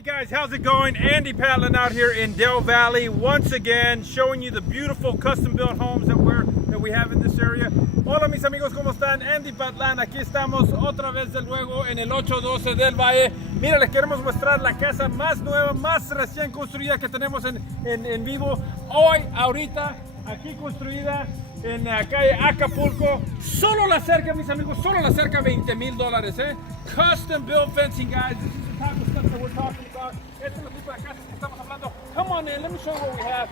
Hey guys, how's it going? Andy Patlan out here in Del Valle once again, showing you the beautiful custom-built homes that we have in this area. Hola mis amigos, ¿cómo están? Andy Patlan, aquí estamos otra vez de luego en el 812 del Valle. Mira, les queremos mostrar la casa más nueva, más recién construida que tenemos en vivo. Hoy, ahorita, aquí construida en la calle Acapulco. Solo la cerca, mis amigos, solo la cerca $20,000, Custom built fencing, guys. This is the type of stuff that we're talking about. Esta es la tipo de casa que estamos hablando. Come on in, let me show you what we have.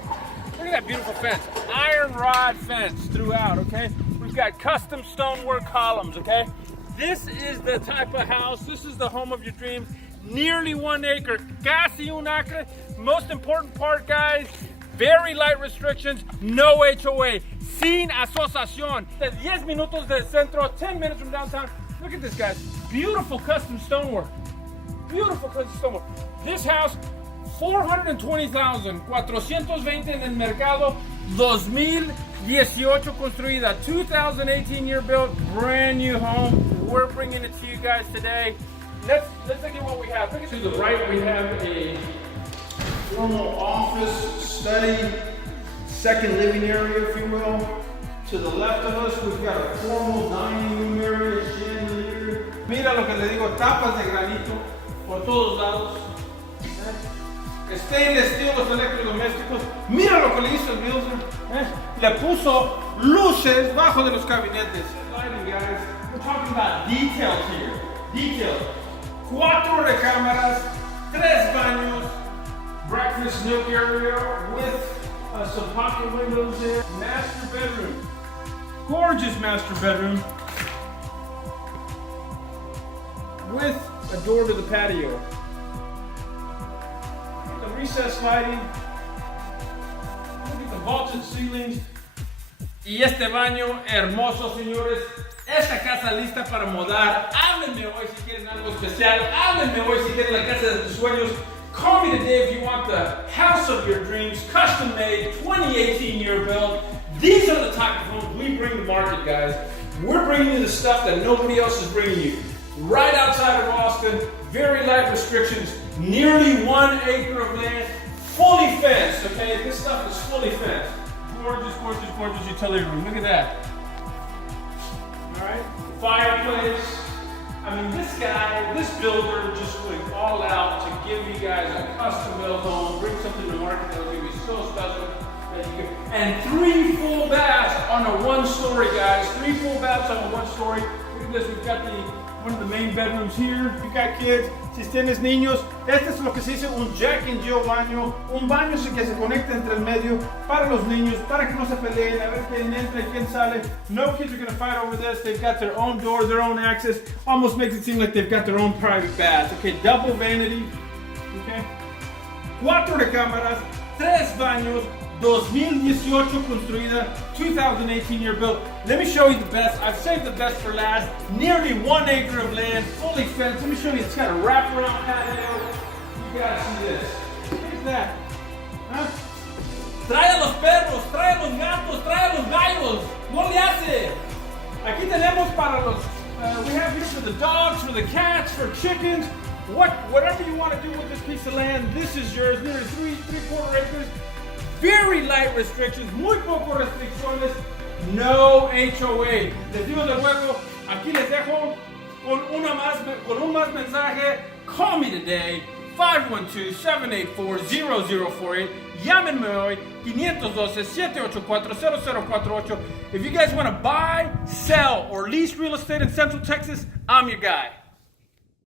Look at that beautiful fence. Iron rod fence throughout, okay? We've got custom stonework columns, okay? This is the type of house, this is the home of your dreams. Nearly 1 acre, casi un acre. Most important part, guys, very light restrictions, no HOA, sin asociación. 10 minutos del centro, 10 minutes from downtown. Look at this, guys. Beautiful custom stonework. Beautiful custom stonework. This house, $420,420 en el mercado, 2018 construida, 2018 year built, brand new home. We're bringing it to you guys today. Let's look at what we have. Look at to the right, we have a formal office, study, second living area, if you will. To the left of us, we've got a formal dining room area, chandelier. Mira lo que le digo, tapas de granito por todos lados. Stainless steel, los electrodomésticos. Mira lo que le hizo el builder. Le puso luces bajo de los gabinetes. Lighting, guys. We're talking about details here. Details. 4 recámaras, 3 baños, breakfast nook area with some pocket windows there. Master bedroom. Gorgeous master bedroom with a door to the patio. The recessed lighting. Look at the vaulted ceilings. Y este baño hermoso, señores. Esta casa lista para mudar. Háblenme hoy si quieren algo especial. Háblenme hoy si quieren la casa de tus sueños. Call me today if you want the house of your dreams, custom made, 2018 year build. These are the type of homes we bring to market, guys. We're bringing you the stuff that nobody else is bringing you. Right outside of Austin, very light restrictions, nearly 1 acre of land, fully fenced, okay? This stuff is fully fenced. Gorgeous, gorgeous, gorgeous utility room. Look at that. All right, fireplace. I mean, this guy, this builder just went all out to give you guys a custom built home, bring something to market that will be so special. That you can, and 3 full baths on a 1-story, guys. 3 full baths on a 1-story. Look at this, we've got one of the main bedrooms here. If you got kids, si tienes niños, este es lo que se dice un Jack and Jill baño. Un baño que se conecta entre el medio para los niños, para que no se peleen, a ver quién entra y quién sale. No kids are going to fight over this. They've got their own door, their own access. Almost makes it seem like they've got their own private bath. Okay, double vanity. Okay. 4 recámaras, 3 baños, 2018 construida, 2018 year built. Let me show you the best. I've saved the best for last. Nearly 1 acre of land, fully fenced. Let me show you. It's got a wraparound patio. You gotta see this. Look at that. Huh? Trae a los perros, trae a los gatos, trae a los gallos. No le hace. Aquí tenemos para los. We have here for the dogs, for the cats, for chickens. Whatever you want to do with this piece of land, this is yours. Nearly 3/4 acres. Very light restrictions, muy poco restricciones, no HOA. Les digo de nuevo, aquí les dejo con un más mensaje. Call me today, 512-784-0048. Llámenme hoy, 512-784-0048. If you guys want to buy, sell, or lease real estate in Central Texas, I'm your guy.